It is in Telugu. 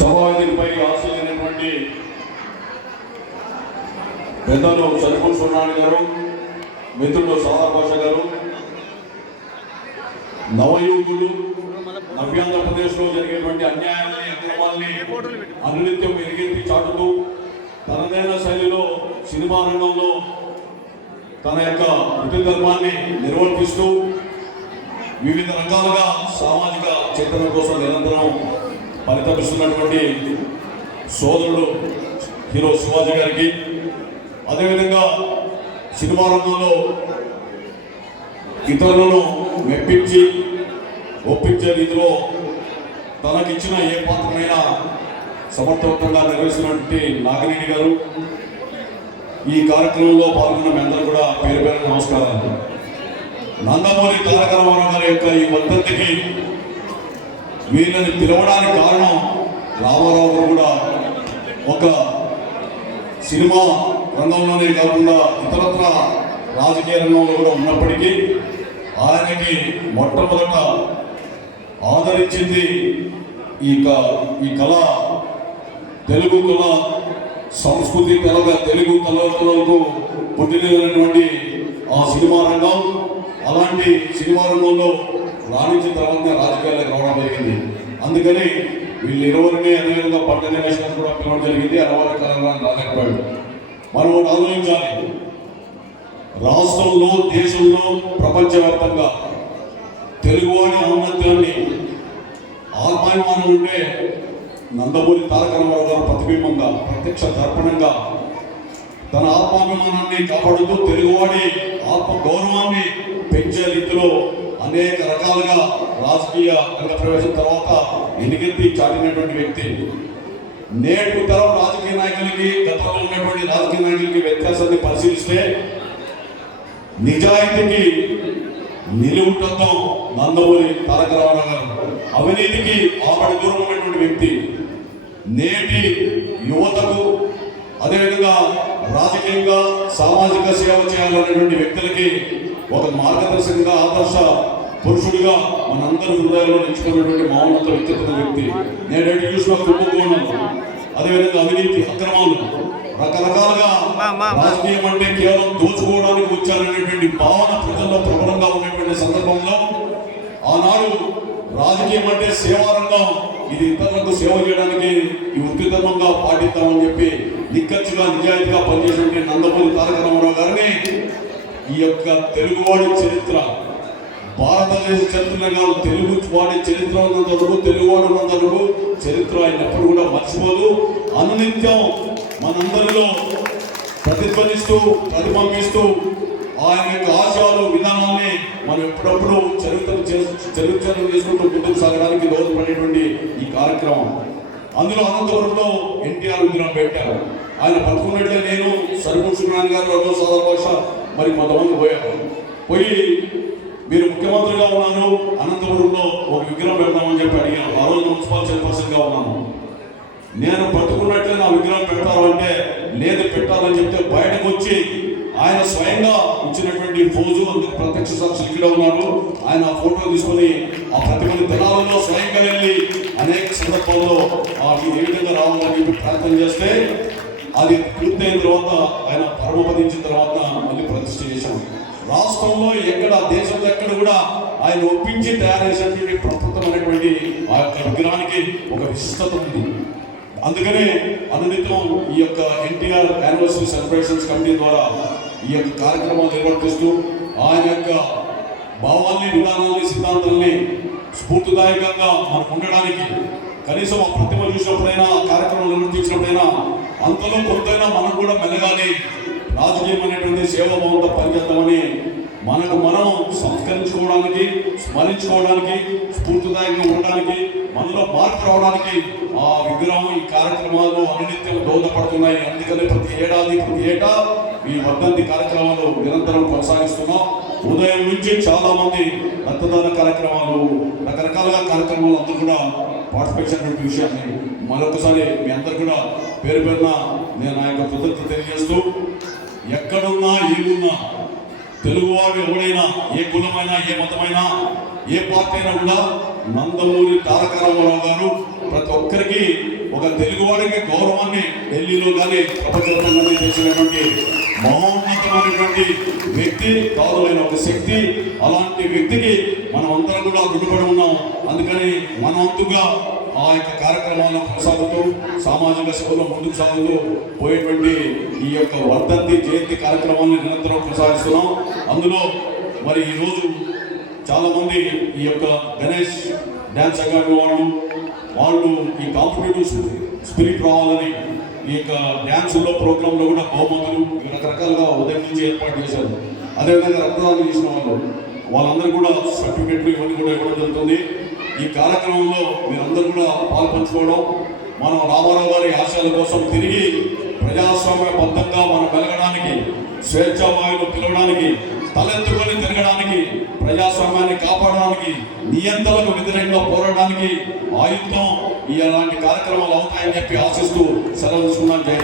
సభావేదికపై ఆశీర్వైనటువంటి పెద్దలు సరిపూర్ సున్నాని గారు మిత్రుడు సాదర్ భాష గారు నవయువకులు నవ్యాంధ్రప్రదేశ్లో జరిగేటువంటి అన్యాయాన్ని అక్రమాల్ని అనునిత్యం ఎరిగెత్తి చాటుతూ తనదైన శైలిలో సినిమా రంగంలో తన యొక్క వృత్తి ధర్మాన్ని నిర్వర్తిస్తూ వివిధ రకాలుగా సామాజిక చైతన్యం కోసం నిరంతరం పరితపిస్తున్నటువంటి సోదరుడు హీరో శివాజీ గారికి. అదేవిధంగా సినిమా రంగంలో ఇతరులను మెప్పించి ఒప్పించే రీతిలో తనకిచ్చిన ఏ పాత్రనైనా సమర్థవంతంగా నిర్వహిస్తున్నటువంటి నాగిరెడ్డి గారు. ఈ కార్యక్రమంలో పాల్గొన్న మీ అందరూ కూడా పేరు పేరు నమస్కారాలు. నందమూరి తారక రామారావు గారి యొక్క ఈ వర్ధంతికి వీళ్ళని పిలవడానికి కారణం రామారావు కూడా ఒక సినిమా రంగంలోనే కాకుండా ఇతరత్ర రాజకీయ రంగంలో కూడా ఉన్నప్పటికీ ఆయనకి మొట్టమొదట ఆదరించింది ఈ క ఈ కళ తెలుగు కళ సంస్కృతి కళ తెలుగు కళలకు పుట్టినటువంటి ఆ సినిమా రంగం. అలాంటి సినిమా రంగంలో రాణించిన తర్వాత రాజకీయాలకు రావడం జరిగింది. అందుకని వీళ్ళు ఇరువురిని అదేవిధంగా పట్టణ వేషాలు కూడా పిలవడం జరిగింది. అరవై తెలంగాణ రాలేకపోయాడు. మనం ఒకటి ఆలోచించాలి. రాష్ట్రంలో దేశంలో ప్రపంచవ్యాప్తంగా తెలుగువాడి ఔన్నత్యాన్ని ఆత్మాభిమానం ఉంటే నందమూరి తారక రామారావు గారు ప్రతిబింబంగా ప్రత్యక్ష దర్పణంగా తన ఆత్మాభిమానాన్ని కాపాడుతూ తెలుగువాడి ఆత్మ గౌరవాన్ని పెంచే రీతిలో అనేక రకాలుగా రాజకీయ రంగ ప్రవేశం తర్వాత ఎన్నికెత్తి చాటినటువంటి వ్యక్తి. నేటి తరం రాజకీయ నాయకులకి గతంలో ఉన్నటువంటి రాజకీయ నాయకులకి వ్యత్యాసాన్ని పరిశీలిస్తే నిజాయితీకి నిలువుటంతో నందమూరి తారక రామారావు గారు. అవినీతికి ఆపడి దూరం ఉన్నటువంటి వ్యక్తి. నేటి యువతకు అదేవిధంగా రాజకీయంగా సామాజిక సేవ చేయాలనేటువంటి వ్యక్తులకి ఒక మార్గదర్శకంగా ఆదర్శ పురుషుడిగా మనందరి హృదయాల్లో నిలుచుకున్నటువంటి మౌనత వ్యక్తిత్వ వ్యక్తి. నేడు చూసిన కుంభకోణం అదేవిధంగా అవినీతి అక్రమాలు. రకరకాలుగా రాజకీయం అంటే కేవలం దోచుకోవడానికి వచ్చారనేటువంటి భావన ప్రజల్లో ప్రబలంగా ఉన్నటువంటి సందర్భంలో ఆనాడు రాజకీయం అంటే సేవారంగం. ఇది ఇతరులకు సేవ చేయడానికి ఈ ఉత్తిధర్మంగా పాటిద్దామని చెప్పి నిక్కచ్చిగా నిజాయితీగా పనిచేసినటువంటి నందమూరి తారక రామారావు గారిని ఈ యొక్క తెలుగువాడి చరిత్ర భారతదేశ చరిత్ర తెలుగు వాడి చరిత్ర ఉన్నందుకు తెలుగువాడు ఉన్నందుకు చరిత్ర ఆయన ఎప్పుడు కూడా మర్చిపోదు. అనునిత్యం మనందరిలో ప్రతిధ్వనిస్తూ ప్రతిబింబిస్తూ ఆయన యొక్క ఆశయాలు విధానాన్ని మనం ఎప్పుడప్పుడు చరిత్ర చరిత్ర చేసుకుంటూ ముందుకు సాగడానికి దోహదపడేటువంటి ఈ కార్యక్రమం. అందులో అనంతపురంలో ఎన్టీఆర్ విగ్రహం పెట్టారు. ఆయన పట్టుకున్నట్టుగా నేను సరిపూర్ సుబ్రహ్మణ్యం గారు రెండో సోదర భాష మరి కొంతమంది పోయారు. పోయి మీరు ముఖ్యమంత్రిగా ఉన్నారు అనంతపురంలో ఒక విగ్రహం పెడతామని చెప్పి అడిగాను. ఆ రోజు మున్సిపల్ చైర్పర్సన్గా ఉన్నాను. నేను పట్టుకున్నట్లే నా విగ్రహం పెడతారు అంటే లేదు పెట్టాలని చెప్తే బయటకు వచ్చి ఆయన స్వయంగా ఇచ్చినటువంటి ఫోజు అందుకు ప్రత్యక్ష సాక్షులు ఇక్కడ ఉన్నారు ఆయన ఆ ఫోటో తీసుకొని ఆ ప్రతిమని దినాలలో స్వయంగా వెళ్ళి అనేక సందర్భాల్లో ఆ ఏ విధంగా రావాలని చెప్పి ప్రార్థన చేస్తే అది పూర్తయిన తర్వాత ఆయన పరమపదించిన తర్వాత మళ్ళీ ప్రతిష్ఠ చేశాం రాష్ట్రంలో ఎక్కడ దేశంలో ఎక్కడ కూడా ఆయన ఒప్పించి తయారు చేసినటువంటి ప్రకృతమైనటువంటి ఆ యొక్క విగ్రహానికి ఒక విశిష్టత ఉంది. అందుకనే అనునిత్యం ఈ యొక్క ఎన్టీఆర్ యానివర్సరీ సెలబ్రేషన్స్ కమిటీ ద్వారా ఈ యొక్క కార్యక్రమాలు నిర్వర్తిస్తూ ఆయన యొక్క భావాల్ని విధానాల్ని సిద్ధాంతాల్ని స్ఫూర్తిదాయకంగా మనకు ఉండడానికి కనీసం ఆ ప్రతిమ చూసినప్పుడైనా ఆ కార్యక్రమం నిర్వర్తించినప్పుడైనా అంతలో కొంతైనా మనం కూడా మెలగాలి. రాజకీయం అనేటువంటి సేవాభావంతో పనిచేద్దామని మనకు మనం సంస్కరించుకోవడానికి స్మరించుకోవడానికి స్ఫూర్తిదాయకంగా ఉండడానికి మనలో మార్పు రావడానికి ఆ విగ్రహం ఈ కార్యక్రమాలు అనునిత్యం దోహదపడుతున్నాయి. అందుకని ప్రతి ఏడాది ప్రతి ఏటా ఈ వర్ధంతి కార్యక్రమాలు నిరంతరం కొనసాగిస్తున్నాం. ఉదయం నుంచి చాలా మంది రక్తదాన కార్యక్రమాలు రకరకాలుగా కార్యక్రమాలు అందరూ కూడా పార్టిసిపేట్ విషయాన్ని మరొకసారి మీ అందరు కూడా పేరు పేరున నేను ఆ యొక్క కృతజ్ఞత తెలియజేస్తూ ఎక్కడున్నా ఏదున్నా తెలుగువాడు ఎవడైనా ఏ కులమైనా ఏ మతమైనా ఏ పార్టీ అయినా కూడా నందమూరి తారక రామారావు గారు ప్రతి ఒక్కరికి ఒక తెలుగువాడికి గౌరవాన్ని ఢిల్లీలో కానీ ప్రపంచవ్యాప్తంగా చేసినటువంటి మహోన్నతమైనటువంటి వ్యక్తి కాదులైన ఒక శక్తి అలాంటి వ్యక్తికి మనం అందరం కూడా రుణపడి ఉన్నాం. అందుకని మన వంతుగా ఆ యొక్క కార్యక్రమాలను కొనసాగుతూ సామాజిక సేవలో ముందుకు సాగుతూ పోయేటువంటి ఈ యొక్క వర్ధంతి జయంతి కార్యక్రమాన్ని నిరంతరం కొనసాగిస్తున్నాం. అందులో మరి ఈరోజు చాలామంది ఈ యొక్క గణేష్ డ్యాన్స్ అకాడమీ వాళ్ళు వాళ్ళు ఈ కాంపిటేటివ్ స్పిరిట్ రావాలని ఈ యొక్క డ్యాన్సుల్లో ప్రోగ్రాంలో కూడా బహుమతులు రకరకాలుగా ఉదయం నుంచి ఏర్పాటు చేశారు. అదేవిధంగా రక్తదానం చేసిన వాళ్ళు వాళ్ళందరూ కూడా సర్టిఫికెట్లు ఇవన్నీ కూడా ఇవ్వడం జరుగుతుంది. ఈ కార్యక్రమంలో మీరందరూ కూడా పాల్పంచుకోవడం మనం రామారావు గారి ఆశయాల కోసం తిరిగి ప్రజాస్వామ్య బద్ధంగా మనం వెలగడానికి స్వేచ్ఛావాయులు పిలవడానికి తలెత్తుకొని తిరగడానికి ప్రజాస్వామ్యాన్ని కాపాడడానికి నియంత్రణకు వ్యతిరేకంగా పోరాడడానికి ఆయుధం ఇలాంటి కార్యక్రమాలు అవుతాయని చెప్పి ఆశిస్తూ సెలవు తీసుకున్నాను. జై